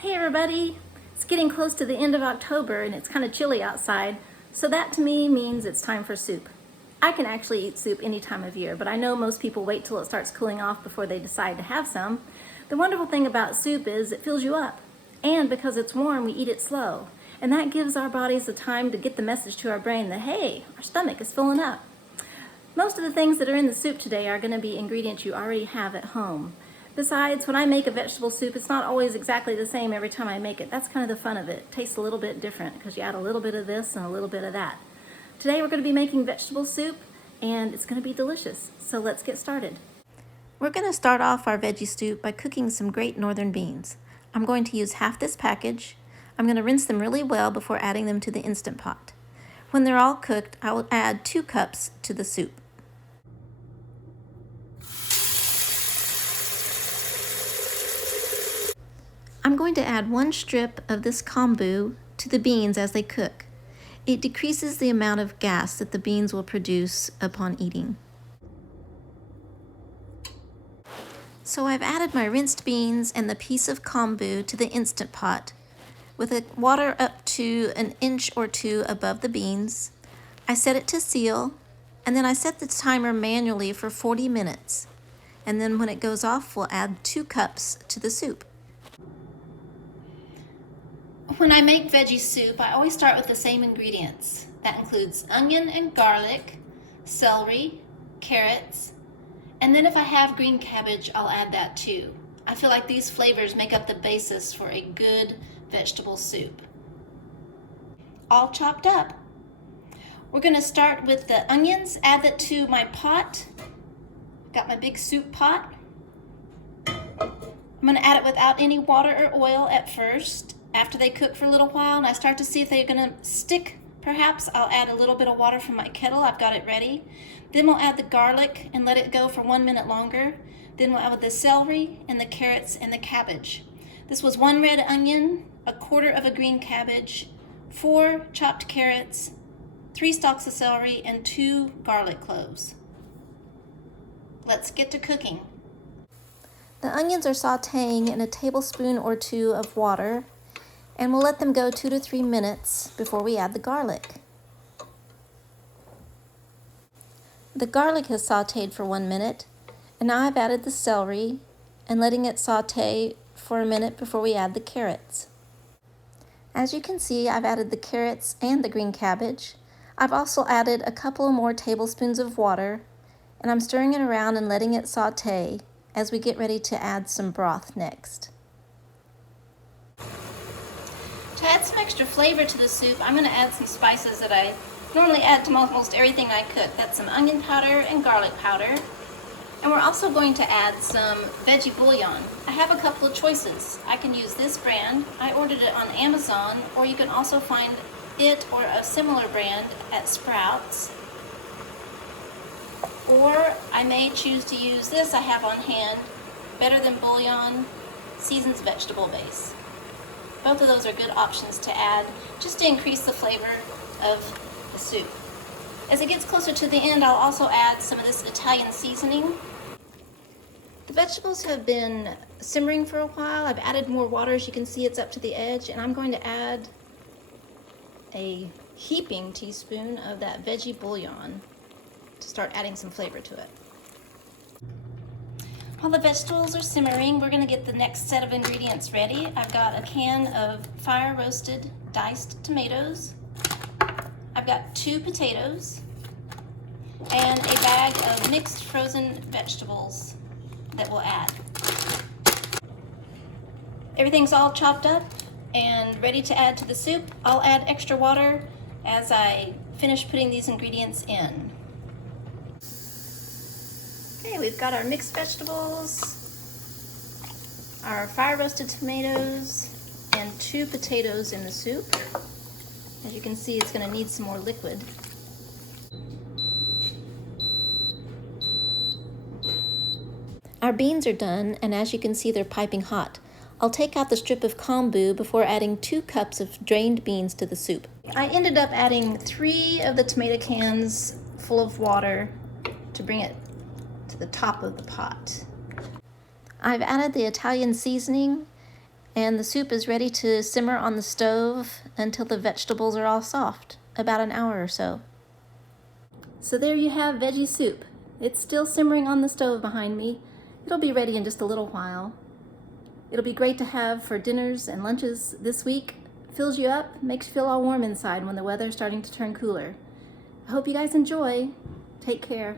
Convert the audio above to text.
Hey everybody! It's getting close to the end of October and it's kind of chilly outside, so that to me means it's time for soup. I can actually eat soup any time of year, but I know most people wait till it starts cooling off before they decide to have some. The wonderful thing about soup is it fills you up, and because it's warm, we eat it slow, and that gives our bodies the time to get the message to our brain that, hey, our stomach is filling up. Most of the things that are in the soup today are going to be ingredients you already have at home. Besides, when I make a vegetable soup, it's not always exactly the same every time I make it. That's kind of the fun of it. It tastes a little bit different because you add a little bit of this and a little bit of that. Today we're going to be making vegetable soup and it's going to be delicious. So let's get started. We're going to start off our veggie soup by cooking some great northern beans. I'm going to use half this package. I'm going to rinse them really well before adding them to the Instant Pot. When they're all cooked, I will add 2 cups to the soup. I'm going to add 1 strip of this kombu to the beans as they cook. It decreases the amount of gas that the beans will produce upon eating. So I've added my rinsed beans and the piece of kombu to the Instant Pot with the water up to 1 inch or 2 above the beans. I set it to seal, and then I set the timer manually for 40 minutes. And then when it goes off, we'll add 2 cups to the soup. When I make veggie soup, I always start with the same ingredients. That includes onion and garlic, celery, carrots, and then if I have green cabbage, I'll add that too. I feel like these flavors make up the basis for a good vegetable soup. All chopped up. We're going to start with the onions, add that to my pot. Got my big soup pot. I'm going to add it without any water or oil at first. After they cook for a little while and I start to see if they're going to stick, perhaps I'll add a little bit of water from my kettle. I've got it ready. Then we'll add the garlic and let it go for 1 minute longer. Then we'll add the celery and the carrots and the cabbage. This was 1 red onion, 1/4 of a green cabbage, 4 chopped carrots, 3 stalks of celery, and 2 garlic cloves. Let's get to cooking. The onions are sauteing in 1 tablespoon or 2 of water, and we'll let them go 2 to 3 minutes before we add the garlic. The garlic has sauteed for 1 minute, and now I've added the celery and letting it saute for 1 minute before we add the carrots. As you can see, I've added the carrots and the green cabbage. I've also added a couple more tablespoons of water, and I'm stirring it around and letting it saute as we get ready to add some broth next. To add some extra flavor to the soup, I'm going to add some spices that I normally add to almost everything I cook. That's some onion powder and garlic powder. And we're also going to add some veggie bouillon. I have a couple of choices. I can use this brand. I ordered it on Amazon, or you can also find it or a similar brand at Sprouts. Or I may choose to use this I have on hand, Better Than Bouillon, Seasons Vegetable Base. Both of those are good options to add just to increase the flavor of the soup. As it gets closer to the end, I'll also add some of this Italian seasoning. The vegetables have been simmering for a while. I've added more water. As you can see, it's up to the edge, and I'm going to add a heaping teaspoon of that veggie bouillon to start adding some flavor to it. While the vegetables are simmering, we're going to get the next set of ingredients ready. I've got a can of fire roasted diced tomatoes. I've got 2 potatoes and a bag of mixed frozen vegetables that we'll add. Everything's all chopped up and ready to add to the soup. I'll add extra water as I finish putting these ingredients in. Okay, we've got our mixed vegetables, our fire roasted tomatoes, and 2 potatoes in the soup. As you can see, it's going to need some more liquid. Our beans are done, and as you can see, they're piping hot. I'll take out the strip of kombu before adding 2 cups of drained beans to the soup. I ended up adding 3 of the tomato cans full of water to bring it to the top of the pot. I've added the Italian seasoning And the soup is ready to simmer on the stove until the vegetables are all soft, about an hour or so. So there you have veggie soup. It's still simmering on the stove behind me. It'll be ready in just a little while. It'll be great to have for dinners and lunches this week. Fills you up, makes you feel all warm inside when the weather's starting to turn cooler. I hope you guys enjoy. Take care.